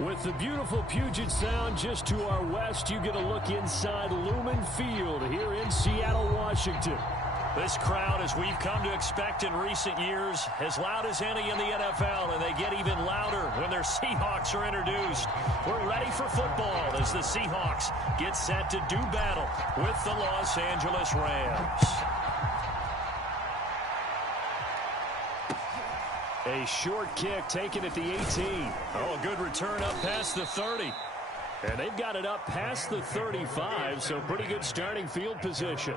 With the beautiful Puget Sound just to our west, you get a look inside Lumen Field here in Seattle, Washington. This crowd, as we've come to expect in recent years, as loud as any in the NFL, and they get even louder when their Seahawks are introduced. We're ready for football as the Seahawks get set to do battle with the Los Angeles Rams. A short kick taken at the 18. Oh, a good return up past the 30. And they've got it up past the 35, so pretty good starting field position.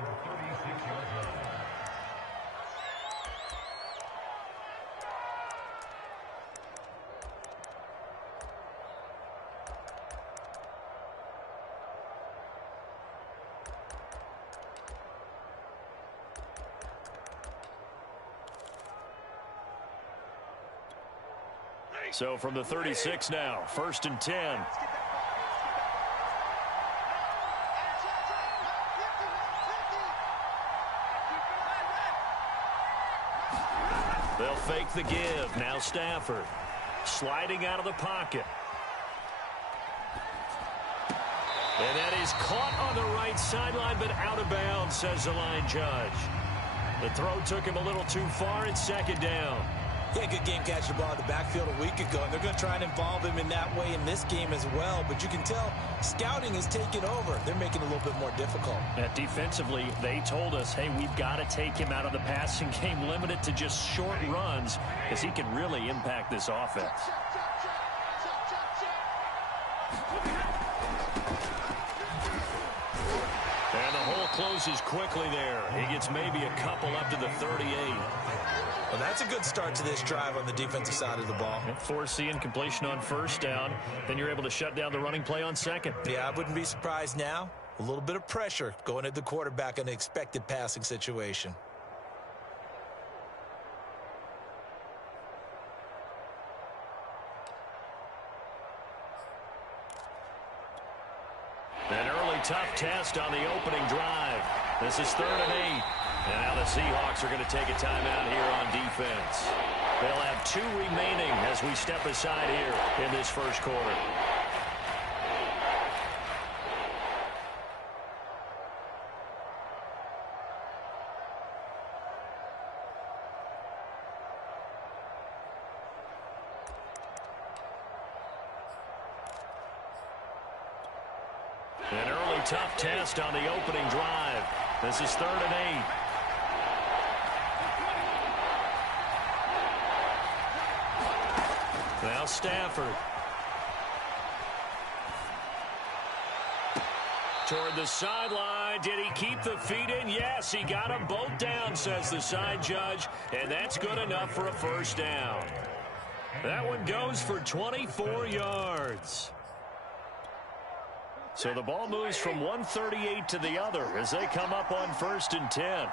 So from the 36 now, 1st and 10. They'll fake the give. Now Stafford sliding out of the pocket. And that is caught on the right sideline, but out of bounds, says the line judge. The throw took him a little too far. It's 2nd down. Yeah, good game catching the ball in the backfield a week ago, and they're going to try and involve him in that way in this game as well. But you can tell scouting is taking over. They're making it a little bit more difficult. Yeah, defensively, they told us, hey, we've got to take him out of the passing game, limit it to just short runs, because he can really impact this offense. And the hole closes quickly there. He gets maybe a couple up to the 38. Well, that's a good start to this drive on the defensive side of the ball. Foreseeing completion on 1st down. Then you're able to shut down the running play on 2nd. Yeah, I wouldn't be surprised now. A little bit of pressure going at the quarterback in an expected passing situation. An early tough test on the opening drive. This is 3rd and 8. And now the Seahawks are going to take a timeout here on defense. They'll have 2 remaining as we step aside here in this 1st quarter. An early tough test on the opening drive. This is 3rd and 8. Now Stafford. Toward the sideline. Did he keep the feet in? Yes, he got them both down, says the side judge. And that's good enough for a 1st down. That one goes for 24 yards. So the ball moves from 138 to the other as they come up on 1st and 10.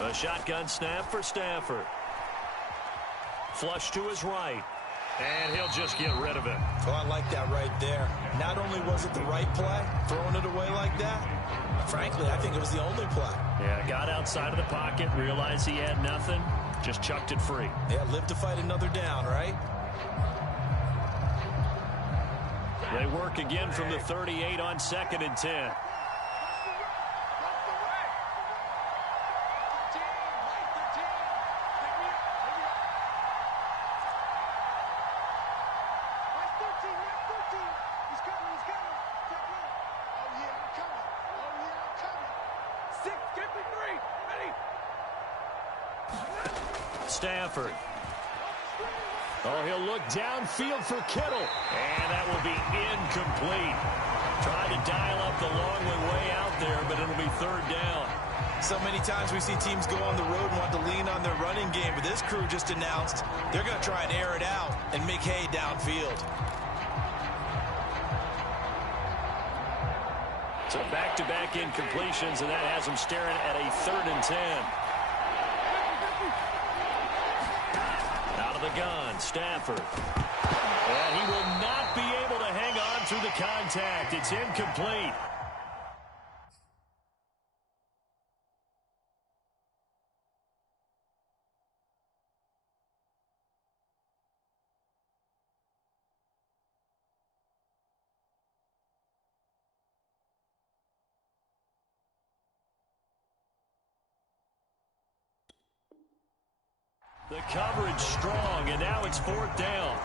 A shotgun snap for Stafford. Flush to his right. And he'll just get rid of it. Oh, I like that right there. Not only was it the right play, throwing it away like that, frankly, I think it was the only play. Yeah, got outside of the pocket, realized he had nothing, just chucked it free. Yeah, live to fight another down, right? They work again from the 38 on 2nd and 10. Stafford. Oh, he'll look downfield for Kittle. And that will be incomplete. Tried to dial up the long way out there, but it'll be 3rd down. So many times we see teams go on the road and want to lean on their running game, but this crew just announced they're going to try and air it out and make hay downfield. So back-to-back incompletions, and that has them staring at a 3rd and 10. Out of the gun, Stafford. And he will not be able to hang on through the contact. It's incomplete. The coverage strong, and now it's 4th down.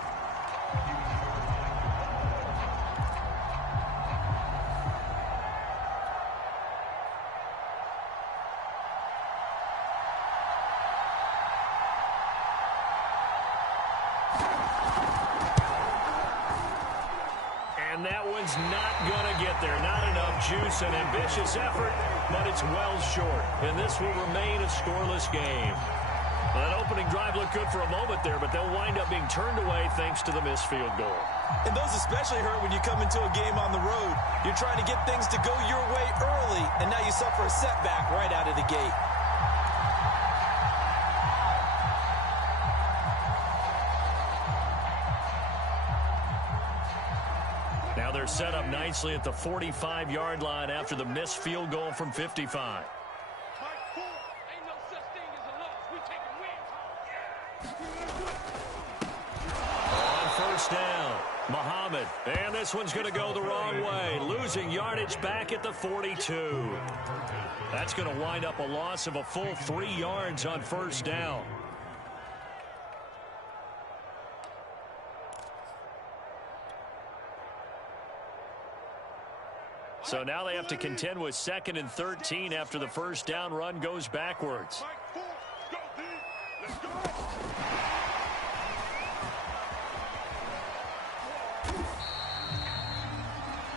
And that one's not going to get there. Not enough juice, an ambitious effort, but it's well short. And this will remain a scoreless game. Well, that opening drive looked good for a moment there, but they'll wind up being turned away thanks to the missed field goal. And those especially hurt when you come into a game on the road. You're trying to get things to go your way early, and now you suffer a setback right out of the gate. Now they're set up nicely at the 45-yard line after the missed field goal from 55. Down, Muhammad, and this one's going to go the wrong way, losing yardage back at the 42. That's going to wind up a loss of a full 3 yards on 1st down. So now they have to contend with 2nd and 13 after the 1st down run goes backwards.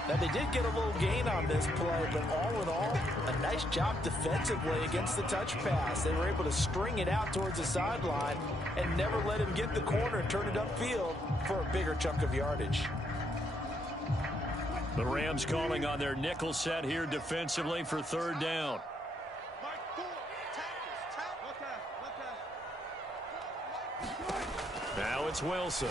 Now, they did get a little gain on this play, but all in all, a nice job defensively against the touch pass. They were able to string it out towards the sideline and never let him get the corner and turn it upfield for a bigger chunk of yardage. The Rams calling on their nickel set here defensively for 3rd down. Now it's Wilson.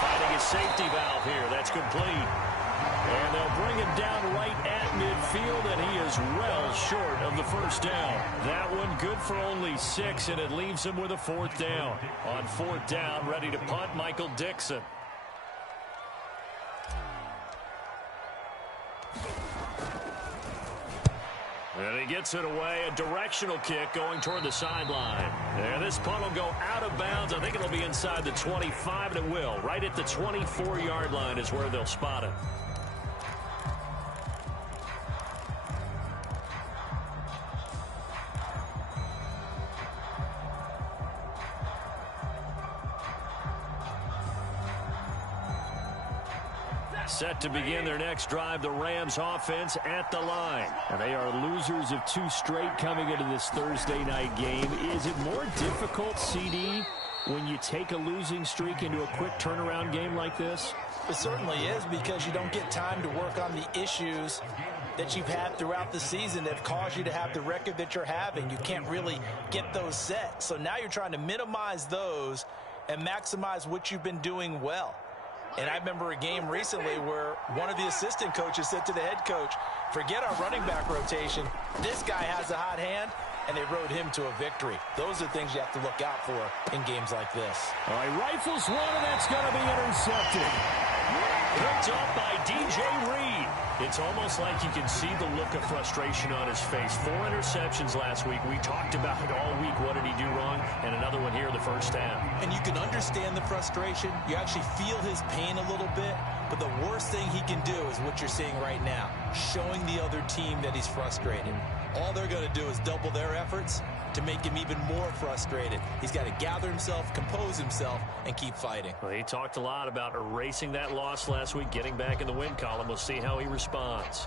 Finding his safety valve here. That's complete. And they'll bring him down right at midfield, and he is well short of the 1st down. That one good for only 6, and it leaves him with a 4th down. On 4th down, ready to punt, Michael Dixon. And he gets it away, a directional kick going toward the sideline. And this punt will go out of bounds. I think it'll be inside the 25, and it will. Right at the 24-yard line is where they'll spot it. Set to begin their next drive, the Rams offense at the line. And they are losers of 2 straight coming into this Thursday night game. Is it more difficult, CD, when you take a losing streak into a quick turnaround game like this? It certainly is, because you don't get time to work on the issues that you've had throughout the season that have caused you to have the record that you're having. You can't really get those set. So now you're trying to minimize those and maximize what you've been doing well. And I remember a game recently where one of the assistant coaches said to the head coach, forget our running back rotation. This guy has a hot hand, and they rode him to a victory. Those are things you have to look out for in games like this. All right, rifles one, and that's going to be intercepted. Picked up by DJ Reed. It's almost like you can see the look of frustration on his face. 4 interceptions last week. We talked about it all week. What did he do wrong? And another one here the first half. And you can understand the frustration. You actually feel his pain a little bit. But the worst thing he can do is what you're seeing right now, showing the other team that he's frustrated. All they're going to do is double their efforts to make him even more frustrated. He's got to gather himself, compose himself, and keep fighting. Well, he talked a lot about erasing that loss last week, getting back in the win column. We'll see how he responds.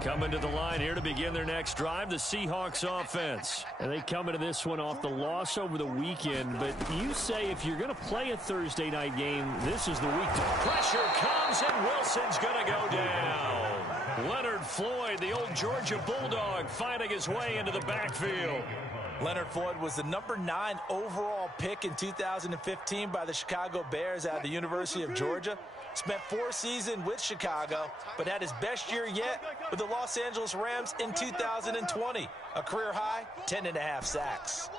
Coming to the line here to begin their next drive, the Seahawks offense. And they come into this one off the loss over the weekend. But you say if you're going to play a Thursday night game, this is the week. Pressure comes, and Wilson's going to go down. Leonard Floyd, the old Georgia Bulldog, finding his way into the backfield. Leonard Floyd was the number 9 overall pick in 2015 by the Chicago Bears out of the University of Georgia. Spent 4 seasons with Chicago, but had his best year yet with the Los Angeles Rams in 2020. A career high, 10.5 sacks.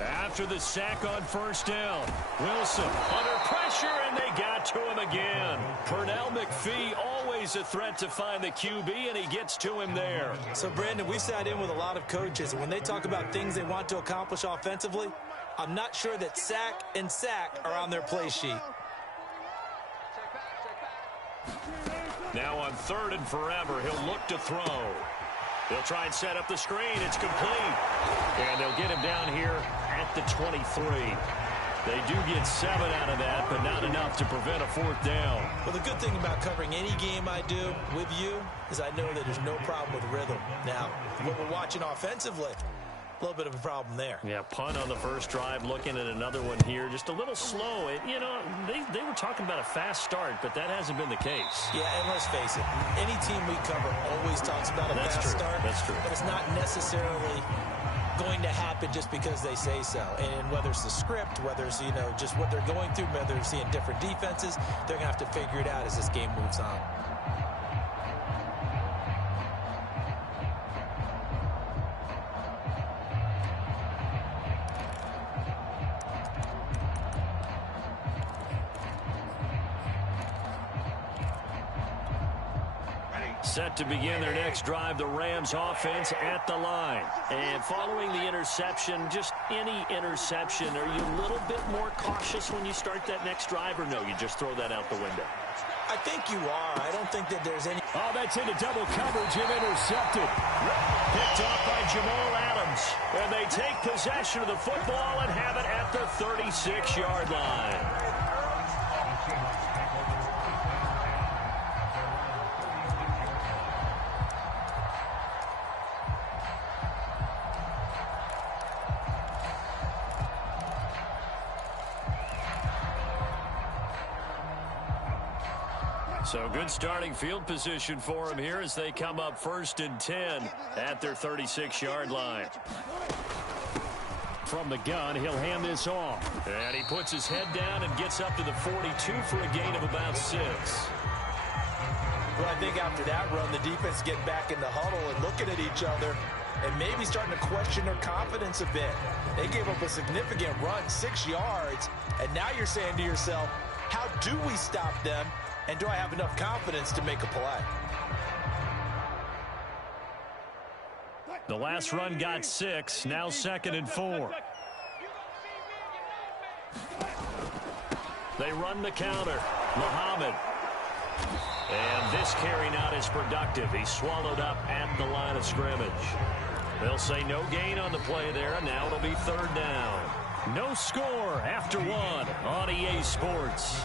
After the sack on first down, Wilson under pressure, and they got to him again. Pernell McPhee, always a threat to find the QB, and he gets to him there. So, Brandon, we sat in with a lot of coaches, and when they talk about things they want to accomplish offensively, I'm not sure that sack and sack are on their play sheet. Now on 3rd and forever, he'll look to throw. They'll try and set up the screen. It's complete. And they'll get him down here at the 23. They do get 7 out of that, but not enough to prevent a 4th down. Well, the good thing about covering any game I do with you is I know that there's no problem with rhythm. Now, what we're watching offensively, a little bit of a problem there. Yeah, punt on the first drive, looking at another one here. Just a little slow. You know, they were talking about a fast start, but that hasn't been the case. Yeah, and let's face it, any team we cover always talks about a fast start. That's true. But it's not necessarily going to happen just because they say so. And whether it's the script, whether it's, you know, just what they're going through, whether they're seeing different defenses, they're going to have to figure it out as this game moves on. Set to begin their next drive, the Rams offense at the line. And following the interception, just any interception, are you a little bit more cautious when you start that next drive, or no, you just throw that out the window? I think you are. I don't think that there's any... Oh, that's into double coverage and intercepted. Picked off by Jamal Adams. And they take possession of the football and have it at the 36-yard line. So good starting field position for him here as they come up 1st and 10 at their 36-yard line. From the gun, he'll hand this off. And he puts his head down and gets up to the 42 for a gain of about 6. Well, I think after that run, the defense getting back in the huddle and looking at each other and maybe starting to question their confidence a bit. They gave up a significant run, 6 yards, and now you're saying to yourself, how do we stop them? And do I have enough confidence to make a play? The last run got 6. Now 2nd and 4. They run the counter. Muhammad. And this carry not as productive. He's swallowed up at the line of scrimmage. They'll say no gain on the play there, and now it'll be 3rd down. No score after 1 on EA Sports.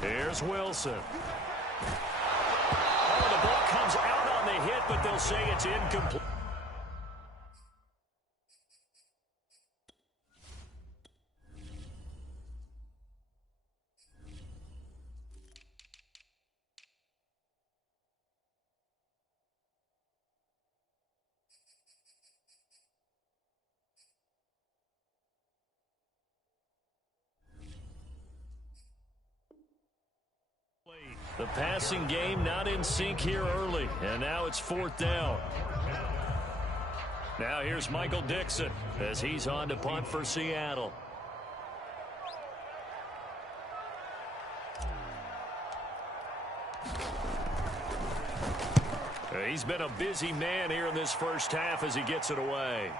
Here's Wilson. Oh, the ball comes out on the hit, but they'll say it's incomplete. The passing game not in sync here early, and now it's 4th down. Now here's Michael Dixon as he's on to punt for Seattle. He's been a busy man here in this first half as he gets it away.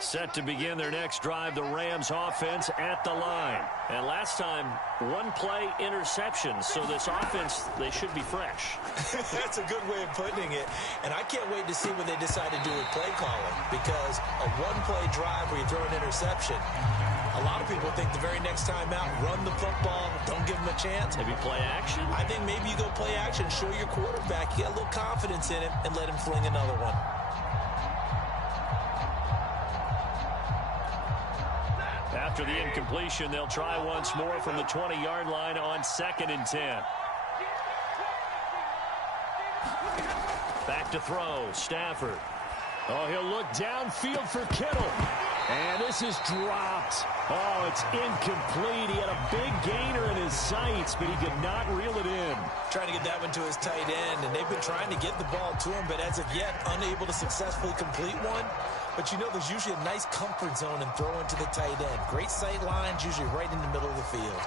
Set to begin their next drive, the Rams offense at the line. And last time, one-play interception. So this offense, they should be fresh. That's a good way of putting it. And I can't wait to see what they decide to do with play calling. Because a one-play drive where you throw an interception, a lot of people think the very next time out, run the football, don't give them a chance. Maybe play action? I think maybe you go play action, show your quarterback, you got a little confidence in him, and let him fling another one. After the incompletion, they'll try once more from the 20-yard line on 2nd and 10. Back to throw, Stafford. Oh, he'll look downfield for Kittle. And this is dropped. Oh, it's incomplete. He had a big gainer in his sights, but he could not reel it in. Trying to get that one to his tight end, and they've been trying to get the ball to him, but as of yet, unable to successfully complete one. But you know, there's usually a nice comfort zone in throwing to the tight end. Great sight lines, usually right in the middle of the field.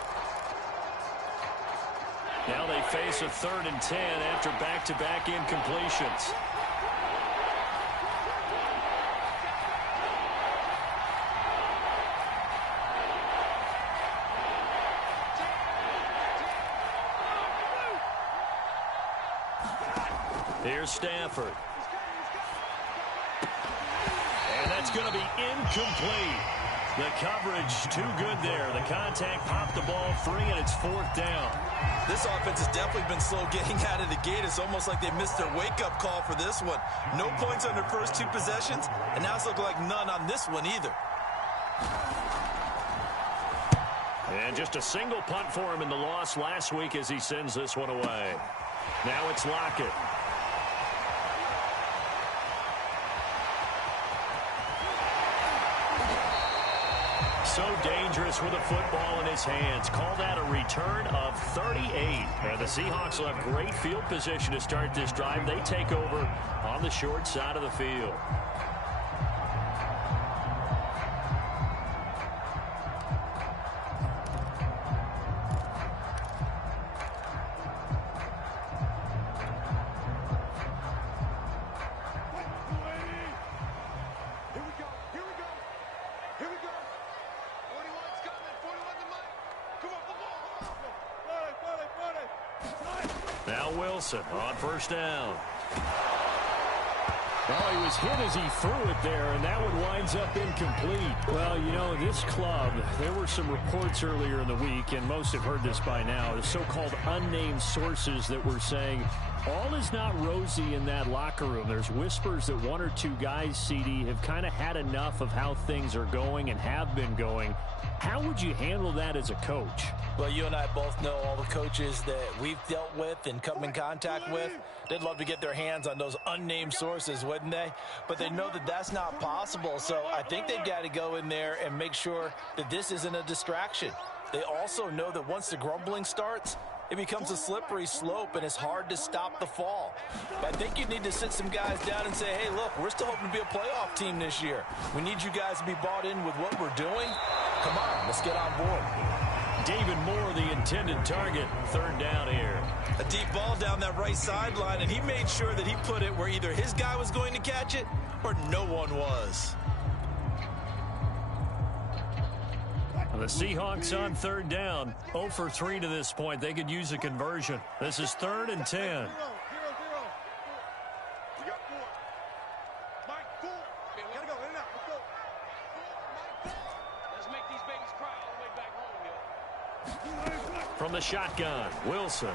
Now they face a 3rd and 10 after back-to-back incompletions. Here's Stafford. And that's going to be incomplete. The coverage too good there. The contact popped the ball free, and it's 4th down. This offense has definitely been slow getting out of the gate. It's almost like they missed their wake-up call for this one. No points on their first 2 possessions, and now it's looking like none on this one either. And just a single punt for him in the loss last week as he sends this one away. Now it's Lockett. So dangerous with a football in his hands. Call that a return of 38. And the Seahawks will have great field position to start this drive. They take over on the short side of the field. Now Wilson on 1st down. Well, he was hit as he threw it there, and that one winds up incomplete. Well, you know, this club, there were some reports earlier in the week, and most have heard this by now, the so-called unnamed sources that were saying all is not rosy in that locker room. There's whispers that 1 or 2 guys, CD, have kind of had enough of how things are going and have been going. How would you handle that as a coach? Well, you and I both know all the coaches that we've dealt with and come in contact with. They'd love to get their hands on those unnamed sources, wouldn't they? But they know that that's not possible. So I think they've got to go in there and make sure that this isn't a distraction. They also know that once the grumbling starts, it becomes a slippery slope, and it's hard to stop the fall. But I think you need to sit some guys down and say, hey, look, we're still hoping to be a playoff team this year. We need you guys to be bought in with what we're doing. Come on, let's get on board. David Moore, the intended target, 3rd down here. A deep ball down that right sideline, and he made sure that he put it where either his guy was going to catch it or no one was. The Seahawks on 3rd down, 0 for 3 to this point. They could use a conversion. This is 3rd and 10. From the shotgun, Wilson.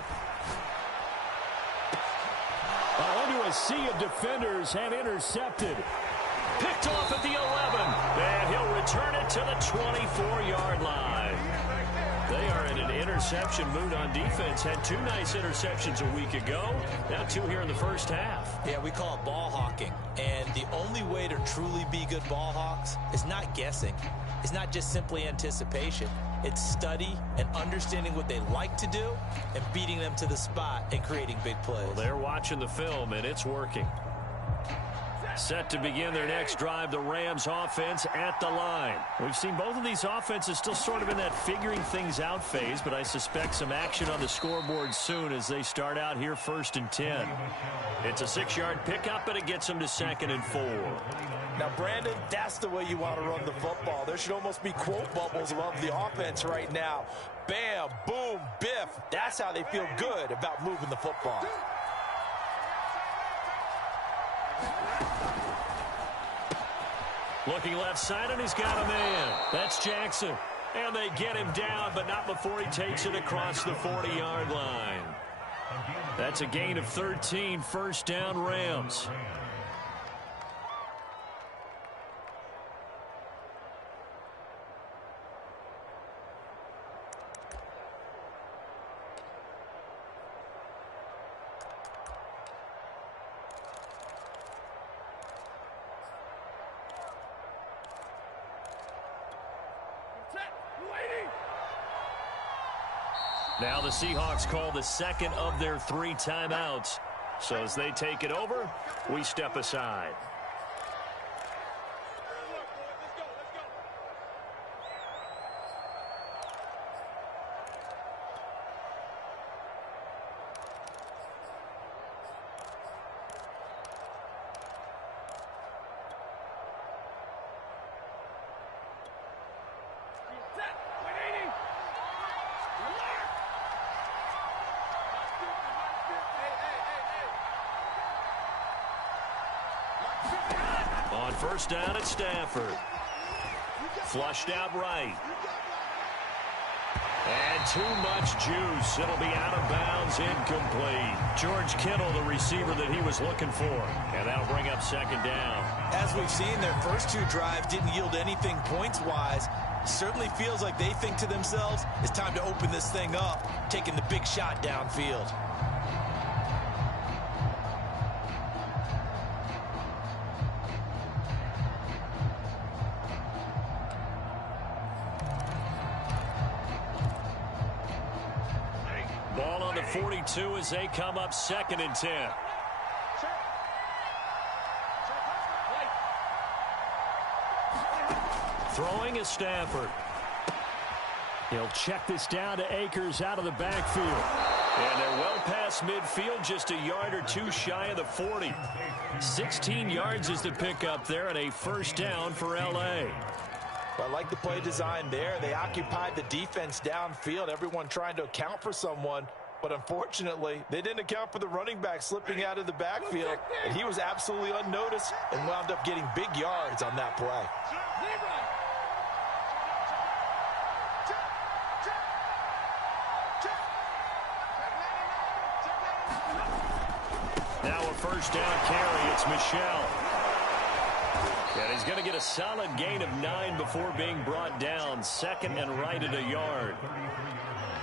Onto a sea of defenders and intercepted. Picked off at the 11, and he'll return it to the 24-yard line. They are in an interception mood on defense. Had 2 nice interceptions a week ago. Now 2 here in the first half. Yeah, we call it ball hawking. And the only way to truly be good ball hawks is not guessing. It's not just simply anticipation. It's study and understanding what they like to do and beating them to the spot and creating big plays. Well, they're watching the film, and it's working. Set to begin their next drive, the Rams offense at the line. We've seen both of these offenses still sort of in that figuring things out phase, but I suspect some action on the scoreboard soon as they start out here 1st and 10. It's a 6-yard pickup, and it gets them to 2nd and 4. Now, Brandon, that's the way you want to run the football. There should almost be quote bubbles above the offense right now. Bam, boom, biff. That's how they feel good about moving the football. Looking left side, and he's got a man. That's Jackson. And they get him down, but not before he takes it across the 40-yard line. That's a gain of 13, 1st down Rams. Now the Seahawks call the 2nd of their 3 timeouts. So as they take it over, we step aside. On 1st down at Stafford. Flushed out right. And too much juice. It'll be out of bounds, incomplete. George Kittle, the receiver that he was looking for. And that'll bring up 2nd down. As we've seen, their first 2 drives didn't yield anything points-wise. Certainly feels like they think to themselves, it's time to open this thing up, taking the big shot downfield. Ball on the 42 as they come up 2nd and 10. Throwing is Stafford. He'll check this down to Akers out of the backfield. And they're well past midfield, just a yard or 2 shy of the 40. 16 yards is the pickup there, and a 1st down for L.A. I like the play design there. They occupied the defense downfield, everyone trying to account for someone. But unfortunately, they didn't account for the running back slipping out of the backfield. And he was absolutely unnoticed and wound up getting big yards on that play. Now a 1st down carry. It's Michel. And he's going to get a solid gain of 9 before being brought down. 2nd and right at a yard.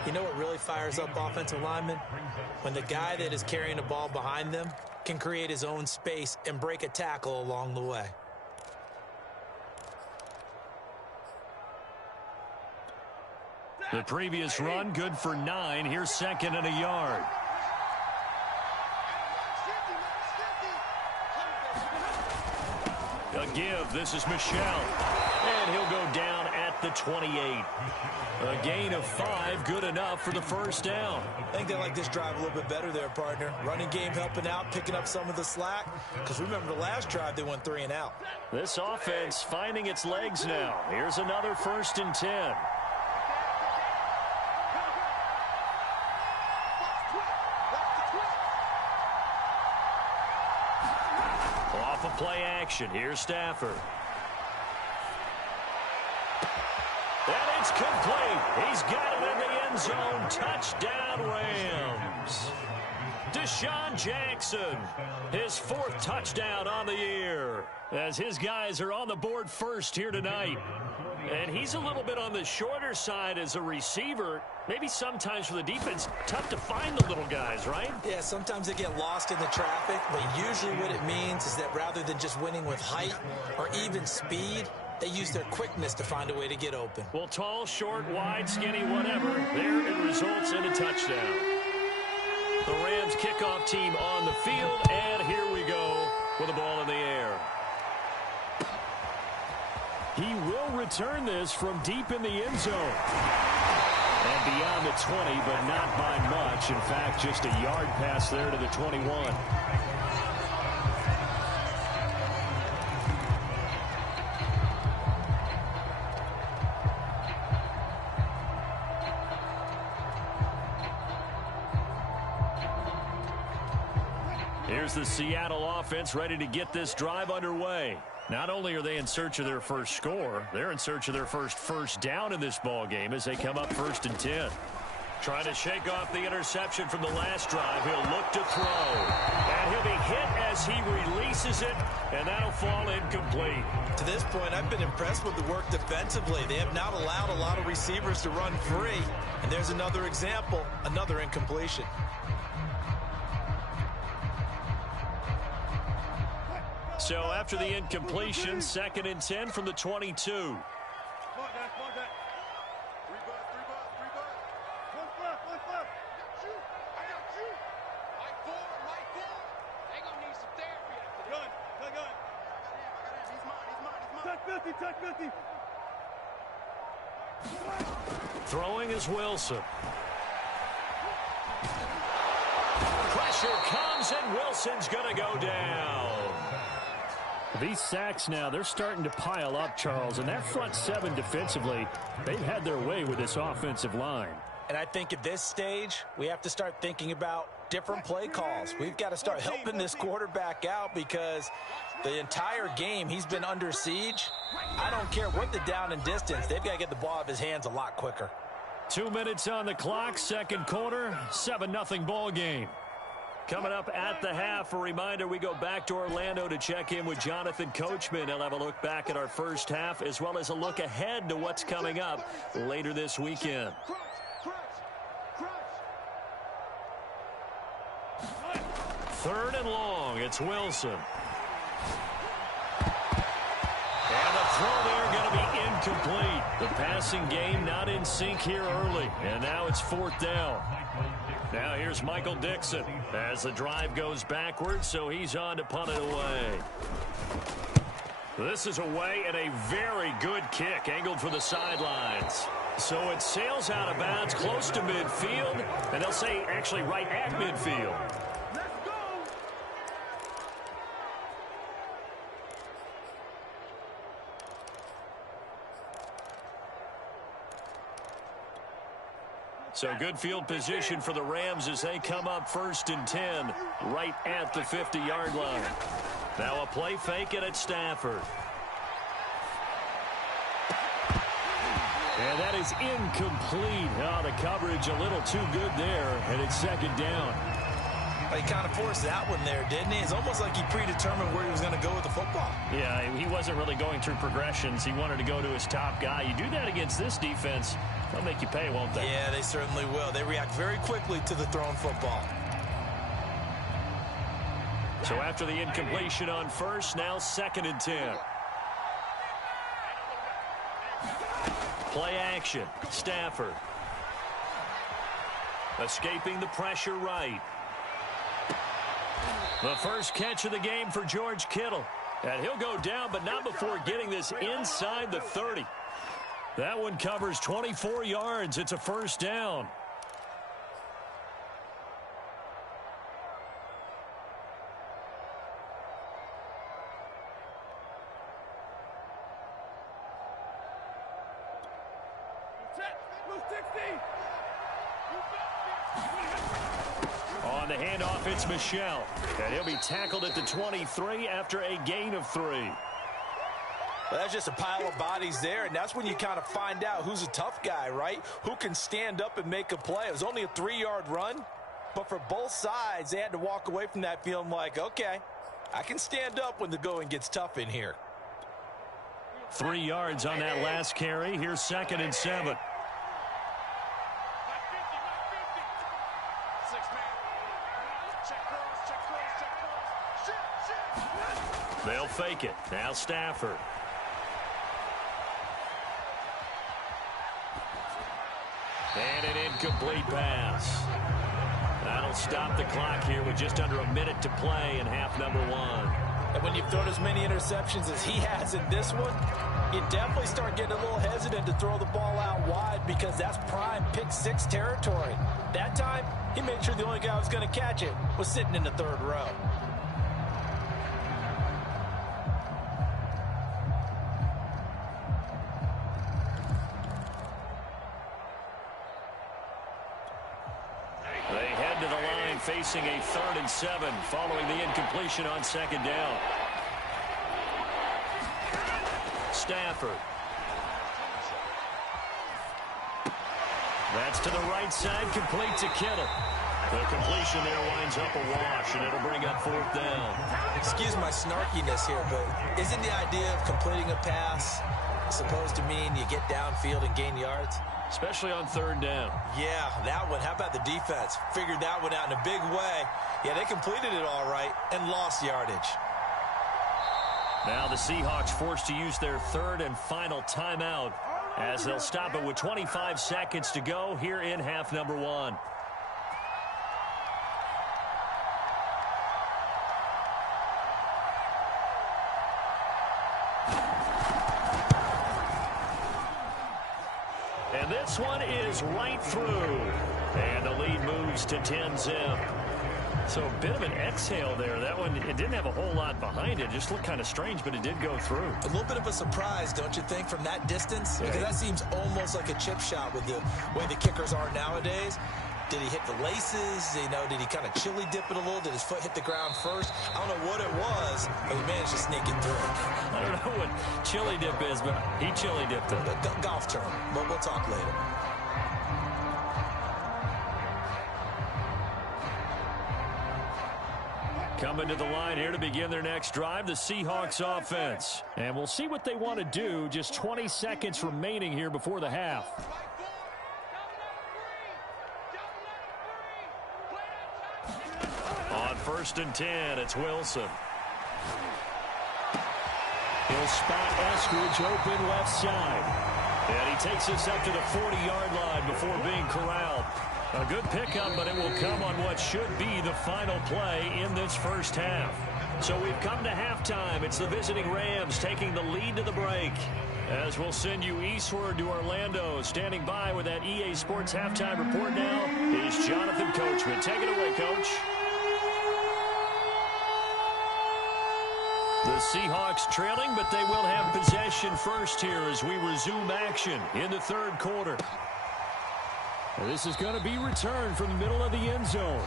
You know what really fires up offensive linemen? When the guy that is carrying the ball behind them can create his own space and break a tackle along the way. The previous run good for 9. Here's 2nd and a yard. A give. This is Michel. And he'll go down at the 28. A gain of 5, good enough for the 1st down. I think they like this drive a little bit better there, partner. Running game helping out, picking up some of the slack. Because remember the last drive, they went 3 and out. This offense finding its legs now. Here's another 1st and 10. Off of play action. Here's Stafford. And it's complete. He's got it in the end zone. Touchdown, Rams. Deshaun Jackson, his 4th touchdown on the year, as his guys are on the board first here tonight. And he's a little bit on the shorter side as a receiver. Maybe sometimes for the defense, tough to find the little guys, right? Yeah, sometimes they get lost in the traffic, but usually what it means is that rather than just winning with height or even speed, they use their quickness to find a way to get open. Well, tall, short, wide, skinny, whatever, there it results in a touchdown. The Rams kickoff team on the field, and here we go with the ball in the air. He will return this from deep in the end zone. And beyond the 20, but not by much. In fact, just a yard pass there to the 21. Here's the Seattle offense ready to get this drive underway. Not only are they in search of their first score, they're in search of their first down in this ball game as they come up 1st and 10. Trying to shake off the interception from the last drive. He'll look to throw. And he'll be hit as he releases it, and that'll fall incomplete. To this point, I've been impressed with the work defensively. They have not allowed a lot of receivers to run free. And there's another example, another incompletion. So after the incompletion, 2nd and 10 from the 22. Throwing is Wilson. Pressure comes, and Wilson's going to go down. These sacks now, they're starting to pile up, Charles, and that front 7 defensively, they've had their way with this offensive line. And I think at this stage, we have to start thinking about different play calls. We've got to start helping this quarterback out because the entire game he's been under siege. I don't care what the down and distance. They've got to get the ball out of his hands a lot quicker. 2 minutes on the clock, 2nd quarter, 7-0 ball game. Coming up at the half, a reminder, we go back to Orlando to check in with Jonathan Coachman. He'll have a look back at our first half as well as a look ahead to what's coming up later this weekend. 3rd and long, it's Wilson. And the throw there going to be incomplete. The passing game not in sync here early, and now it's 4th down. Now here's Michael Dixon as the drive goes backwards, so he's on to punt it away. This is away and a very good kick angled for the sidelines. So it sails out of bounds close to midfield, and they'll say actually right at midfield. So good field position for the Rams as they come up 1st and 10 right at the 50-yard line. Now a play fake it at Stafford. And that is incomplete. Oh, the coverage a little too good there, and it's 2nd down. He kind of forced that one there, didn't he? It's almost like he predetermined where he was going to go with the football. Yeah, he wasn't really going through progressions. He wanted to go to his top guy. You do that against this defense, they'll make you pay, won't they? Yeah, they certainly will. They react very quickly to the thrown football. So after the incompletion on 1st, now 2nd and 10. Play action. Stafford. Escaping the pressure right. The first catch of the game for George Kittle. And he'll go down, but not before getting this inside the 30. That one covers 24 yards. It's a 1st down. On the handoff, it's Michel. And he'll be tackled at the 23 after a gain of 3. Well, that's just a pile of bodies there, and that's when you kind of find out who's a tough guy, right? Who can stand up and make a play. It was only a 3-yard run, but for both sides, they had to walk away from that feeling like, okay, I can stand up when the going gets tough in here. 3 yards on that last carry. Here's 2nd and 7. They'll fake it. Now Stafford. And an incomplete pass. That'll stop the clock here with just under a minute to play in half number 1. And when you've thrown as many interceptions as he has in this one, you definitely start getting a little hesitant to throw the ball out wide because that's prime pick six territory. That time, he made sure the only guy who was going to catch it was sitting in the third row. They head to the line facing a 3rd and 7 following the incompletion on 2nd down. Stafford. That's to the right side, complete to Kittle. The completion there winds up a wash, and it'll bring up 4th down. Excuse my snarkiness here, but isn't the idea of completing a pass supposed to mean you get downfield and gain yards? Especially on 3rd down. Yeah, that one. How about the defense? Figured that one out in a big way. Yeah, they completed it all right and lost yardage. Now the Seahawks forced to use their 3rd and final timeout as they'll stop it with 25 seconds to go here in half number 1. And this one is right through. And the lead moves to 10-zip. So a bit of an exhale there. That one, it didn't have a whole lot behind it. Just looked kind of strange, but it did go through. A little bit of a surprise, don't you think, from that distance? Because that seems almost like a chip shot with the way the kickers are nowadays. Did he hit the laces? You know, did he kind of chili dip it a little? Did his foot hit the ground first? I don't know what it was, but he managed to sneak it through. I don't know what chili dip is, but he chili dipped it. Golf term, but we'll talk later. Coming to the line here to begin their next drive, the Seahawks offense. And we'll see what they want to do. Just 20 seconds remaining here before the half. On 1st and 10, it's Wilson. He'll spot Eskridge open left side. And he takes us up to the 40-yard line before being corralled. A good pickup, but it will come on what should be the final play in this first half. So we've come to halftime. It's the visiting Rams taking the lead to the break. As we'll send you eastward to Orlando. Standing by with that EA Sports halftime report now is Jonathan Coachman. Take it away, Coach. The Seahawks trailing, but they will have possession first here as we resume action in the 3rd quarter. This is going to be returned from the middle of the end zone.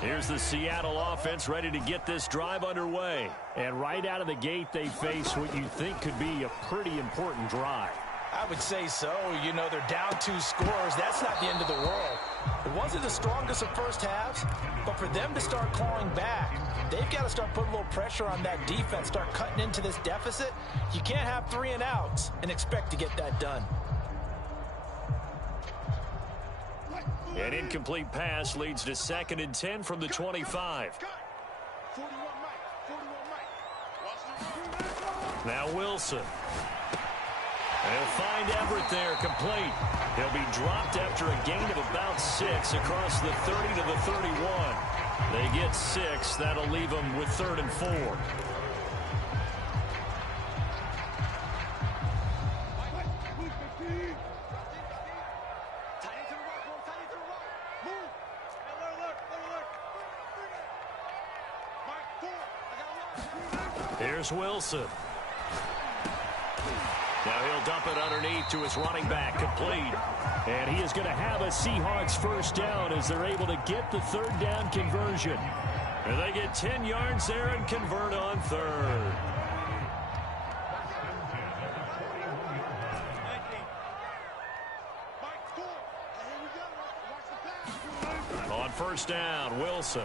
Here's the Seattle offense ready to get this drive underway. And right out of the gate, they face what you think could be a pretty important drive. I would say so. You know, they're down 2 scores. That's not the end of the world. It wasn't the strongest of first halves, but for them to start clawing back, they've got to start putting a little pressure on that defense, start cutting into this deficit. You can't have 3 and outs and expect to get that done. An incomplete pass leads to 2nd and 10 from the 25. Now Wilson. They'll find Everett there, complete. He'll be dropped after a gain of about 6 across the 30 to the 31. They get 6. That'll leave them with 3rd and 4. Here's Wilson. Now he'll dump it underneath to his running back, complete. And he is going to have a Seahawks first down as they're able to get the 3rd down conversion. And they get 10 yards there and convert on 3rd. On 1st down, Wilson.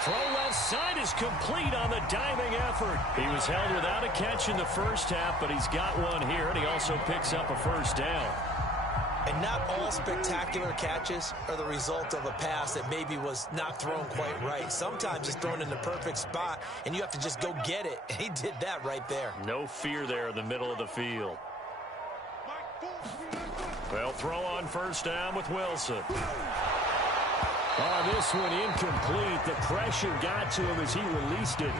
Throw left side is complete on the diving effort. He was held without a catch in the first half, but he's got one here, and he also picks up a first down. And not all spectacular catches are the result of a pass that maybe was not thrown quite right. Sometimes it's thrown in the perfect spot, and you have to just go get it. And he did that right there. No fear there in the middle of the field. They'll throw on first down with Wilson. Oh, this one incomplete. The pressure got to him as he released it.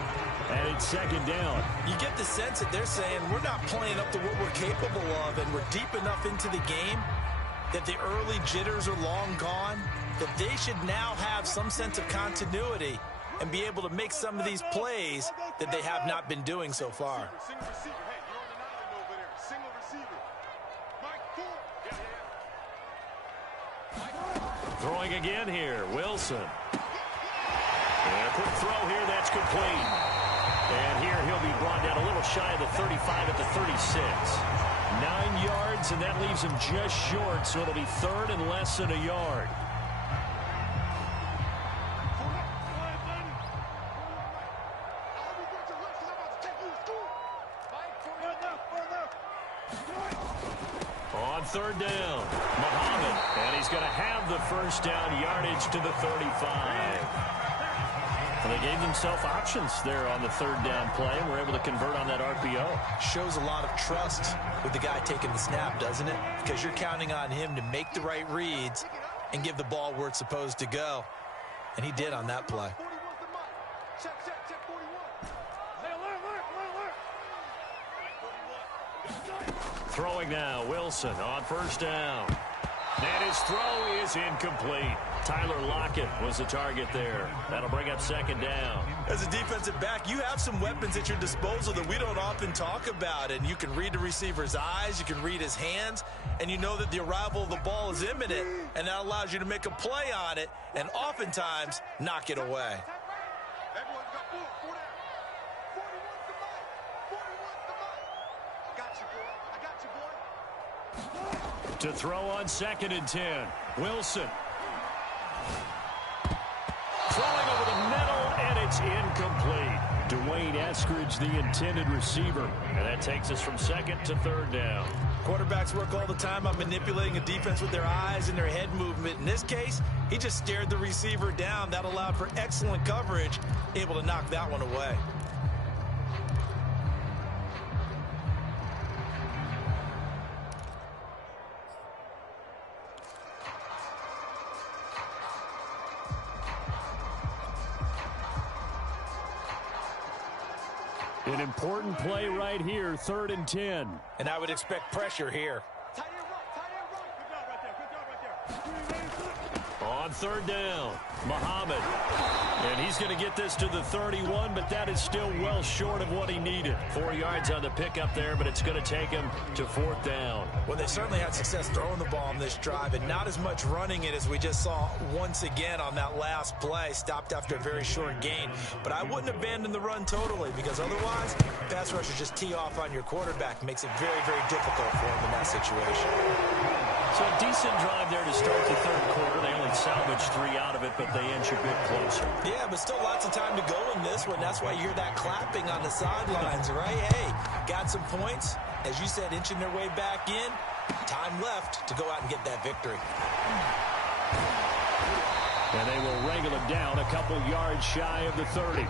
And it's second down. You get the sense that they're saying we're not playing up to what we're capable of, and we're deep enough into the game that the early jitters are long gone, that they should now have some sense of continuity and be able to make some of these plays that they have not been doing so far. Throwing again here, Wilson. And a quick throw here, that's complete. And here he'll be brought down a little shy of the 35 at the 36. 9 yards, and that leaves him just short, so it'll be third and less than a yard. On third down, Muhammad, and he's going to have the first down, yardage to the 35. And they gave themselves options there on the third down play and were able to convert on that RPO. Shows a lot of trust with the guy taking the snap, doesn't it? Because you're counting on him to make the right reads and give the ball where it's supposed to go. And he did on that play. Throwing now, Wilson on first down. And his throw is incomplete. Tyler Lockett was the target there. That'll bring up second down. As a defensive back, you have some weapons at your disposal that we don't often talk about. And you can read the receiver's eyes, you can read his hands, and you know that the arrival of the ball is imminent, and that allows you to make a play on it and oftentimes knock it away. To throw on second and 10, Wilson. Throwing over the middle, and it's incomplete. Dwayne Eskridge, the intended receiver. And that takes us from second to third down. Quarterbacks work all the time on manipulating a defense with their eyes and their head movement. In this case, he just stared the receiver down. That allowed for excellent coverage, able to knock that one away. An important play right here, 3rd and 10. And I would expect pressure here. On third down, Muhammad. And he's going to get this to the 31, but that is still well short of what he needed. 4 yards on the pickup there, but it's going to take him to 4th down. Well, they certainly had success throwing the ball on this drive, and not as much running it as we just saw once again on that last play. Stopped after a very short gain. But I wouldn't abandon the run totally, because otherwise, pass rushers just tee off on your quarterback. Makes it very, very difficult for him in that situation. So a decent drive there to start the third quarter. They only salvaged 3 out of it, but they inch a bit closer. Yeah, but still lots of time to go in this one. That's why you hear that clapping on the sidelines, right? Hey, got some points. As you said, inching their way back in. Time left to go out and get that victory. And they will wrangle him down a couple yards shy of the 30.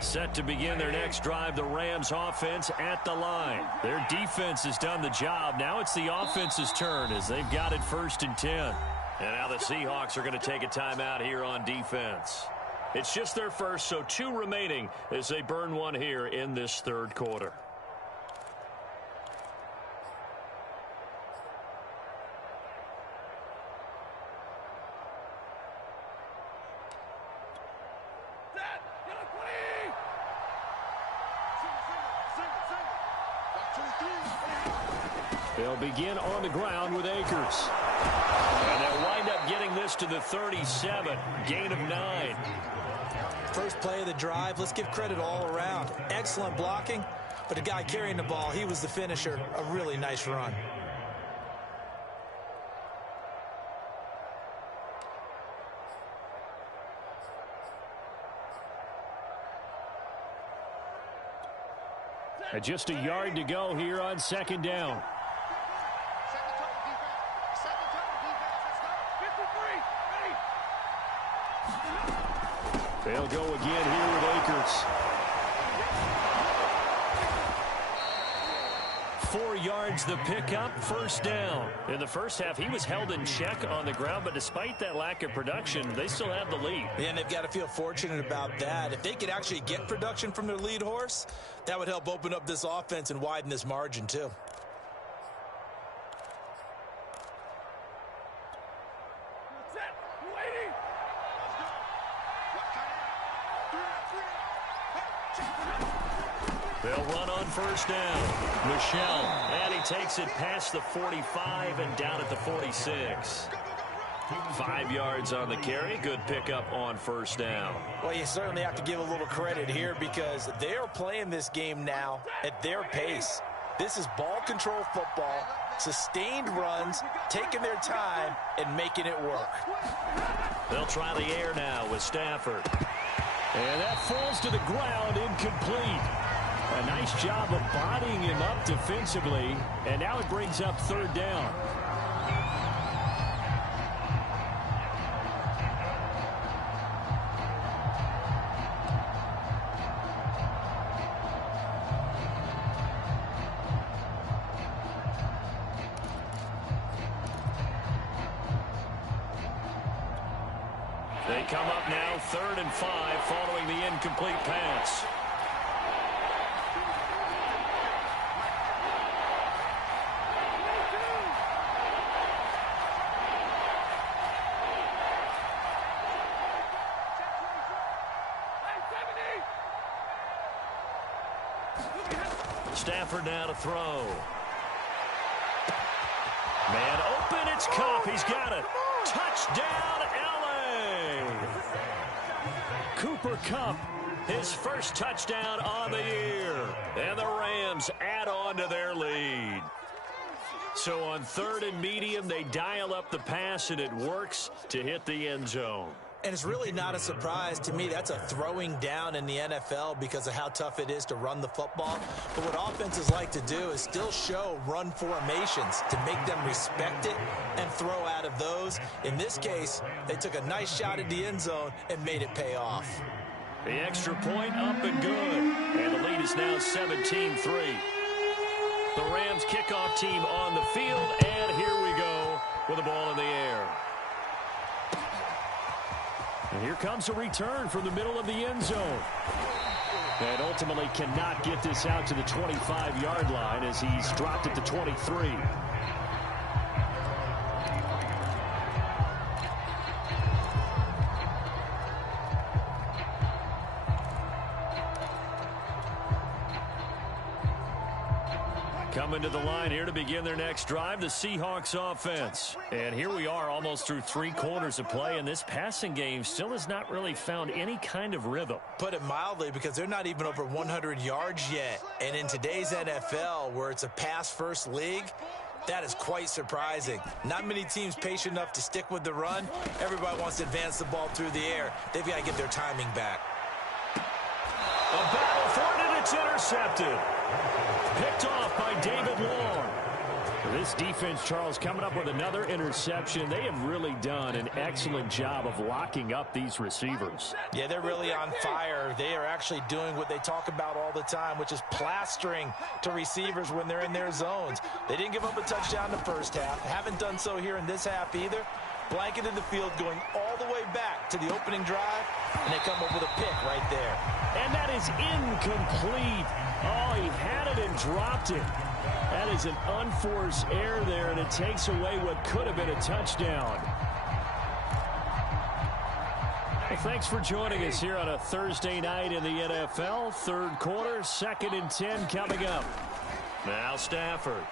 Set to begin their next drive, the Rams offense at the line. Their defense has done the job. Now it's the offense's turn as they've got it 1st and 10. And now the Seahawks are going to take a timeout here on defense. It's just their first, so 2 remaining as they burn one here in this third quarter. They'll begin on the ground with Akers. And they'll wind up getting this to the 37. Gain of 9. First play of the drive, let's give credit all around. Excellent blocking, but the guy carrying the ball, he was the finisher. A really nice run. And just a yard to go here on second down. They'll go again here with Akers. 4 yards the pickup, first down. In the first half, he was held in check on the ground, but despite that lack of production, they still have the lead. Yeah, and they've got to feel fortunate about that. If they could actually get production from their lead horse, that would help open up this offense and widen this margin too. They'll run on first down. Michel, and he takes it past the 45 and down at the 46. 5 yards on the carry. Good pickup on first down. Well, you certainly have to give a little credit here because they are playing this game now at their pace. This is ball control football, sustained runs, taking their time and making it work. They'll try the air now with Stafford. And that falls to the ground, incomplete. A nice job of bodying him up defensively, and now it brings up third down. They come up now 3rd and 5 following the incomplete pass. Stafford now to throw. Man open, it's Kupp. He's got it. Touchdown, L.A. Cooper Kupp, his first touchdown on the year. And the Rams add on to their lead. So on 3rd and medium, they dial up the pass, and it works to hit the end zone. And it's really not a surprise to me. That's a throwing down in the NFL because of how tough it is to run the football. But what offenses like to do is still show run formations to make them respect it and throw out of those. In this case, they took a nice shot at the end zone and made it pay off. The extra point up and good. And the lead is now 17-3. The Rams kickoff team on the field. And here we go with the ball in the air. And here comes a return from the middle of the end zone. And ultimately cannot get this out to the 25-yard line as he's dropped at the 23. Coming to the line here to begin their next drive, the Seahawks offense. And here we are almost through 3 quarters of play, and this passing game still has not really found any kind of rhythm. Put it mildly, because they're not even over 100 yards yet. And in today's NFL, where it's a pass-first league, that is quite surprising. Not many teams patient enough to stick with the run. Everybody wants to advance the ball through the air. They've got to get their timing back. A battle for it, and it's intercepted. Picked off by David Long. This defense, Charles, coming up with another interception. They have really done an excellent job of locking up these receivers. Yeah, they're really on fire. They are actually doing what they talk about all the time, which is plastering to receivers when they're in their zones. They didn't give up a touchdown in the first half. Haven't done so here in this half either. Blanketed the field going all the way back to the opening drive, and they come up with a pick right there. And that is incomplete. Oh, he had it and dropped it. That is an unforced error there, and it takes away what could have been a touchdown. Well, thanks for joining us here on a Thursday night in the NFL. 3rd quarter, 2nd and 10 coming up. Now Stafford.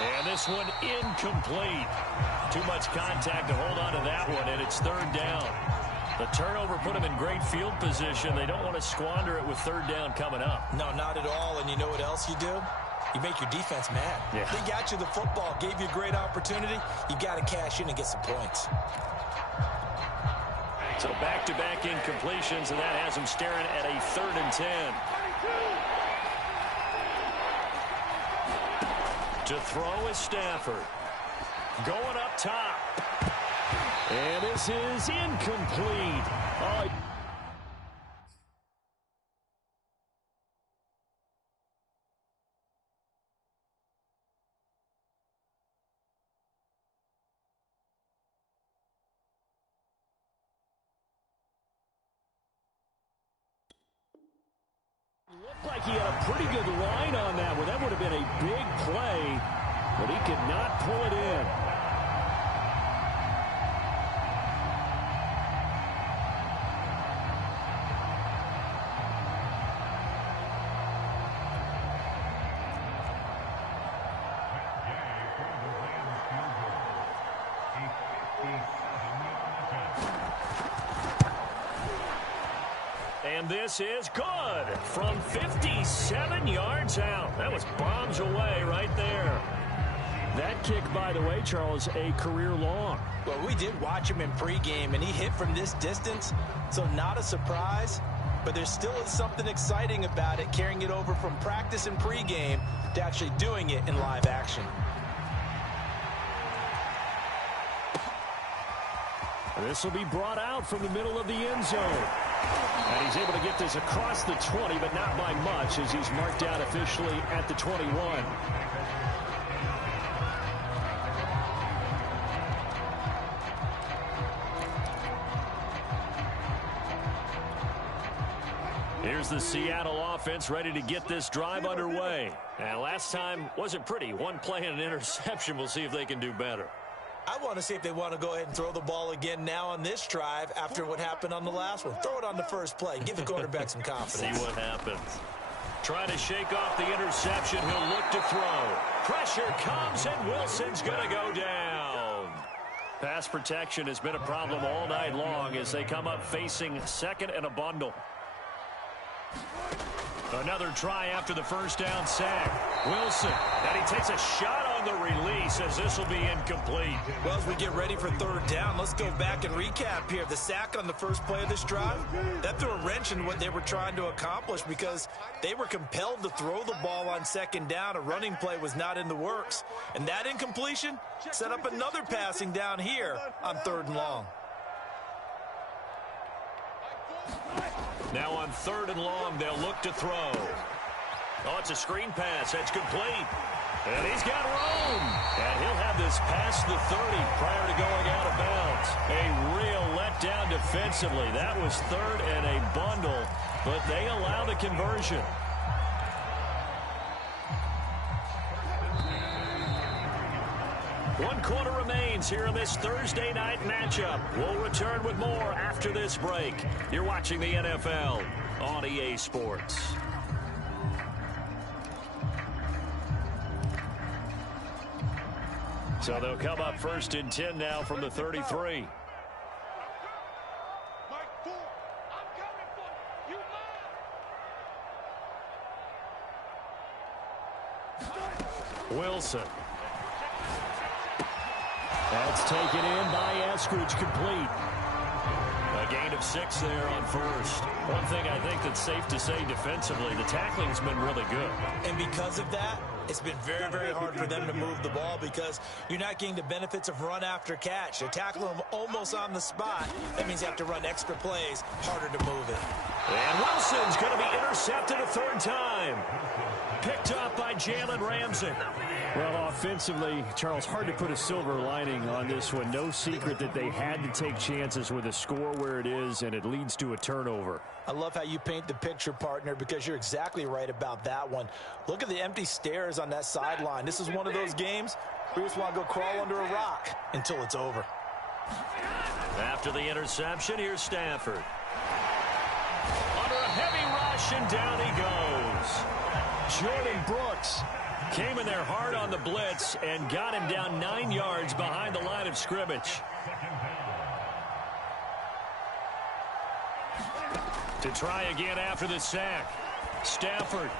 And this one incomplete. Too much contact to hold on to that one, and it's third down. The turnover put them in great field position. They don't want to squander it with third down coming up. No, not at all. And you know what else you do? You make your defense mad. Yeah. They got you the football, gave you a great opportunity. You got to cash in and get some points. So back-to-back incompletions, and that has them staring at a 3rd and 10. To throw is Stafford. Going up top. And this is incomplete. Oh. Looked like he had a pretty good line on that one. That would have been a big play, but he could not pull it in. And this is good from 57 yards out. That was bombs away right there. That kick, by the way, Charles, a career long. Well, we did watch him in pregame, and he hit from this distance, so not a surprise. But there still is something exciting about it, carrying it over from practice and pregame to actually doing it in live action. This will be brought out from the middle of the end zone. And he's able to get this across the 20, but not by much, as he's marked out officially at the 21. Here's the Seattle offense ready to get this drive underway. And last time wasn't pretty. One play and an interception. We'll see if they can do better. I want to see if they want to go ahead and throw the ball again now on this drive after what happened on the last one. Throw it on the first play. Give the quarterback some confidence. See what happens. Trying to shake off the interception. He'll look to throw. Pressure comes, and Wilson's going to go down. Pass protection has been a problem all night long as they come up facing second and a bundle. Another try after the first down sack. Wilson, and he takes a shot on the release as this will be incomplete. Well, as we get ready for third down, let's go back and recap here. The sack on the first play of this drive, that threw a wrench in what they were trying to accomplish because they were compelled to throw the ball on second down. A running play was not in the works. And that incompletion set up another passing down here on 3rd and long. Now on 3rd and long, they'll look to throw. Oh, it's a screen pass. That's complete. And he's got room. And he'll have this past the 30 prior to going out of bounds. A real letdown defensively. That was 3rd and a bundle, but they allow the conversion. One quarter remains here in this Thursday night matchup. We'll return with more after this break. You're watching the NFL on EA Sports. So they'll come up 1st and 10 now from the 33. Wilson. That's taken in by Eskridge, complete. A gain of 6 there on first. One thing I think that's safe to say defensively, the tackling's been really good. And because of that, it's been very, very hard for them to move the ball because you're not getting the benefits of run after catch. They're tackling them almost on the spot. That means you have to run extra plays, harder to move it. And Wilson's going to be intercepted a 3rd time. Picked up by Jalen Ramsey. Well, offensively, Charles, hard to put a silver lining on this one. No secret that they had to take chances with a score where it is, and it leads to a turnover. I love how you paint the picture, partner, because you're exactly right about that one. Look at the empty stairs on that sideline. This is one of those games where you just want to go crawl under a rock until it's over. After the interception, here's Stafford. Under a heavy rush, and down he goes. Jordan Brooks Came in there hard on the blitz and got him down 9 yards behind the line of scrimmage. To try again after the sack. Stafford.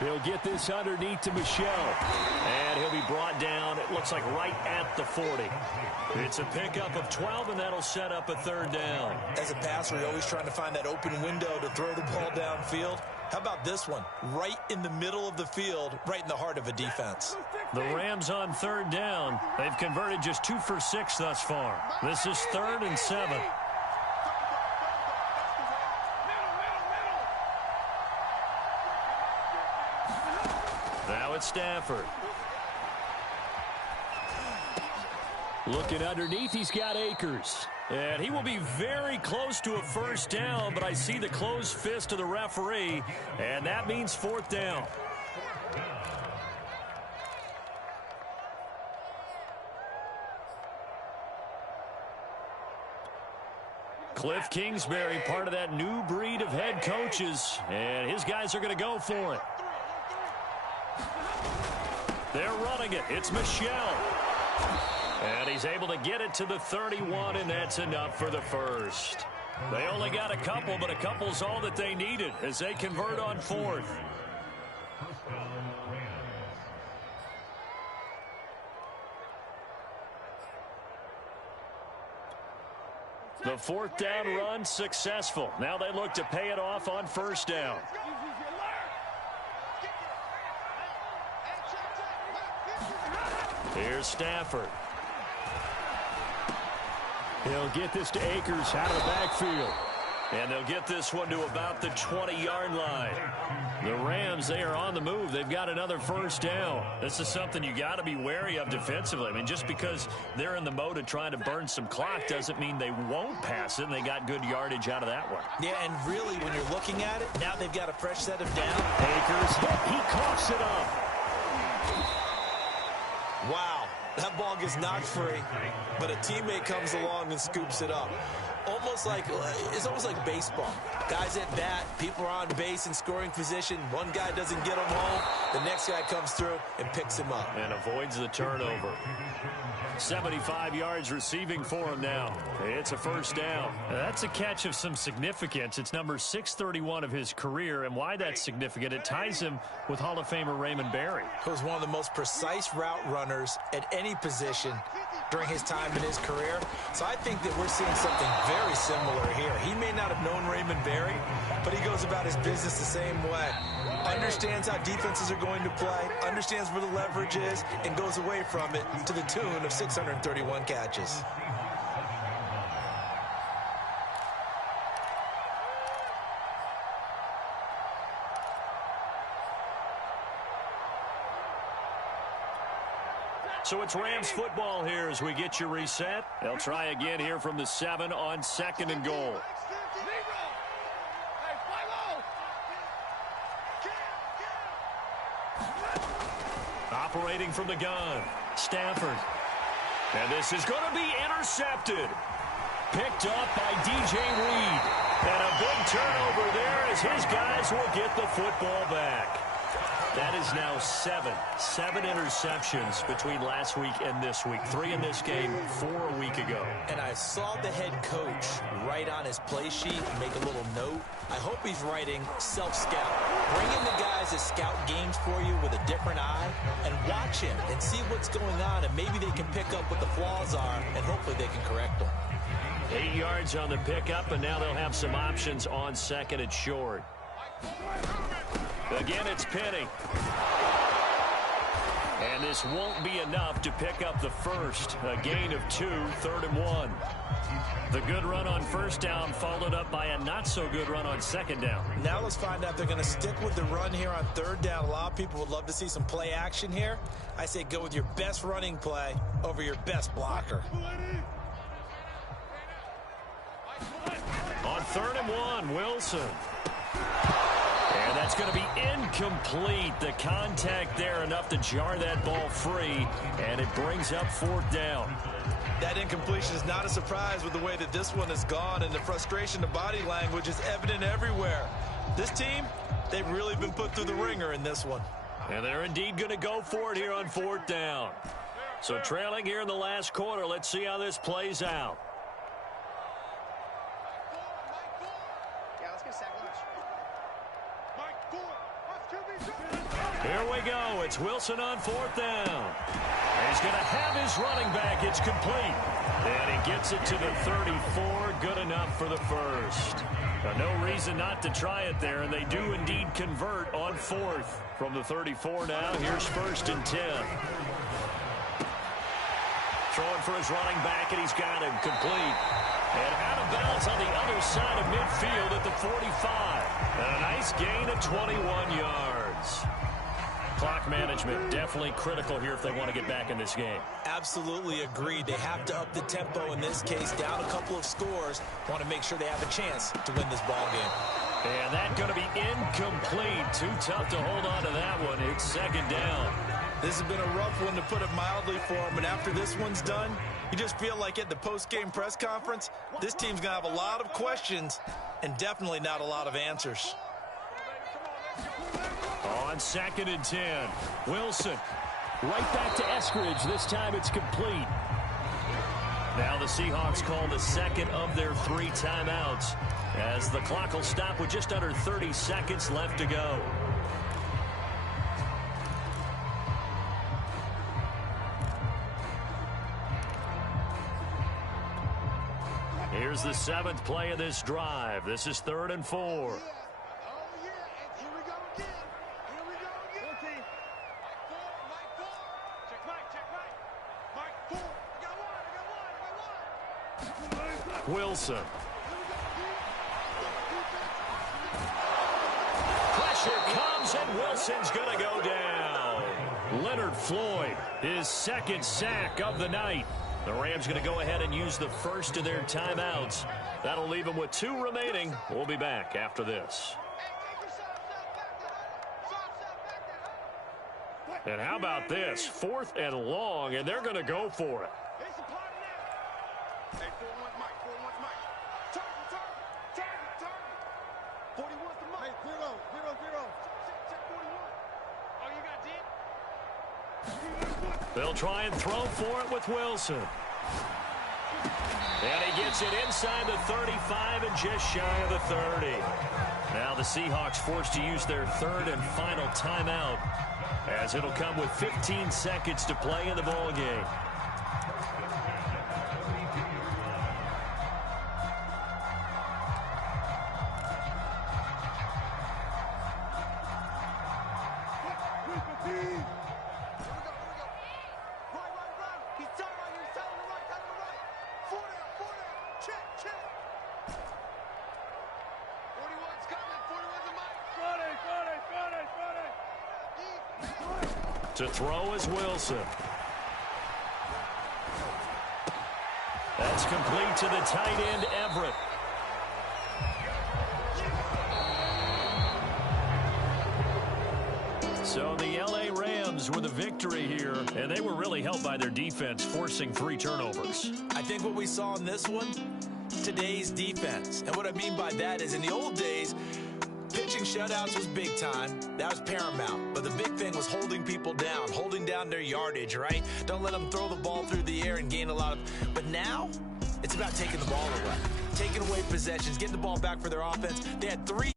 He'll get this underneath to Michel. And he'll be brought down, it looks like right at the 40. It's a pickup of 12, and that'll set up a third down. As a passer, you're always trying to find that open window to throw the ball downfield. How about this one? Right in the middle of the field, right in the heart of a defense. The Rams on third down. They've converted just 2 for 6 thus far. This is 3rd and 7. Now it's Stafford. Looking underneath, he's got Akers. And he will be very close to a first down, but I see the closed fist of the referee, and that means 4th down. Cliff Kingsbury, part of that new breed of head coaches, and his guys are going to go for it. They're running it. It's Michel. And he's able to get it to the 31, and that's enough for the first. They only got a couple, but a couple's all that they needed as they convert on 4th. The 4th down run successful. Now they look to pay it off on first down. Here's Stafford. He'll get this to Akers out of the backfield. And they'll get this one to about the 20-yard line. The Rams, they are on the move. They've got another first down. This is something you got to be wary of defensively. I mean, just because they're in the mode of trying to burn some clock doesn't mean they won't pass it, and they got good yardage out of that one. Yeah, and really, when you're looking at it, now they've got a fresh set of down. Akers, he coughs it up. Wow, that ball gets knocked free, but a teammate comes along and scoops it up. It's almost like baseball. Guys at bat, people are on base in scoring position. One guy doesn't get him home. The next guy comes through and picks him up. And avoids the turnover. 75 yards receiving for him now. It's a first down. That's a catch of some significance. It's number 631 of his career, and why that's significant, it ties him with Hall of Famer Raymond Berry. He was one of the most precise route runners at any position during his time in his career. So I think that we're seeing something very similar here. He may not have known Raymond Berry, but he goes about his business the same way. Understands how defenses are going to play, understands where the leverage is, and goes away from it to the tune of 631 catches. So it's Rams football here as we get you reset. They'll try again here from the 7 on 2nd and goal. Operating from the gun, Stafford. And this is going to be intercepted. Picked up by DJ Reed. And a big turnover there as his guys will get the football back. That is now 7 interceptions between last week and this week. 3 in this game, 4 a week ago. And I saw the head coach write on his play sheet, make a little note. I hope he's writing self-scout. Bring in the guys that scout games for you with a different eye and watch him and see what's going on, and maybe they can pick up what the flaws are, and hopefully they can correct them. 8 yards on the pickup, and now they'll have some options on 2nd and short. Again, it's Penny. And this won't be enough to pick up the first. A gain of 2, 3rd and 1. The good run on first down followed up by a not-so-good run on 2nd down. Now let's find out if they're going to stick with the run here on 3rd down. A lot of people would love to see some play action here. I say go with your best running play over your best blocker. On 3rd and 1, Wilson. And that's going to be incomplete. The contact there enough to jar that ball free, and it brings up 4th down. That incompletion is not a surprise with the way that this one has gone, and the frustration, the body language is evident everywhere. This team, they've really been put through the ringer in this one. And they're indeed going to go for it here on 4th down. So trailing here in the last quarter. Let's see how this plays out. Here we go. It's Wilson on 4th down. He's going to have his running back. It's complete. And he gets it to the 34. Good enough for the first. No reason not to try it there, and they do indeed convert on 4th. From the 34 now, here's 1st and 10. Throwing for his running back, and he's got him complete. And out of bounds on the other side of midfield at the 45. And a nice gain of 21 yards. Clock management definitely critical here if they want to get back in this game. Absolutely agreed. They have to up the tempo in this case, down a couple of scores. Want to make sure they have a chance to win this ball game. And that's going to be incomplete. Too tough to hold on to that one. It's 2nd down. This has been a rough one, to put it mildly, for him. And after this one's done, you just feel like at the post-game press conference, this team's going to have a lot of questions and definitely not a lot of answers. On 2nd and 10, Wilson right back to Eskridge. This time it's complete. Now the Seahawks call the 2nd of their 3 timeouts as the clock will stop with just under 30 seconds left to go. Here's the 7th play of this drive. This is 3rd and 4. Wilson. Pressure comes, and Wilson's going to go down. Leonard Floyd, his 2nd sack of the night. The Rams going to go ahead and use the first of their timeouts. That'll leave them with 2 remaining. We'll be back after this. And how about this? 4th and long, and they're going to go for it. They'll try and throw for it with Wilson. And he gets it inside the 35 and just shy of the 30. Now the Seahawks forced to use their 3rd and final timeout, as it'll come with 15 seconds to play in the ball game. To throw is Wilson. That's complete to the tight end, Everett. So the LA Rams were the victory here, and they were really helped by their defense, forcing 3 turnovers. I think what we saw in this one, today's defense. And what I mean by that is, in the old days, pitching shutouts was big time. That was paramount. But the big thing was holding people down, holding down their yardage, right? Don't let them throw the ball through the air and gain a lot of... But now, it's about taking the ball away. Taking away possessions, getting the ball back for their offense. They had 3...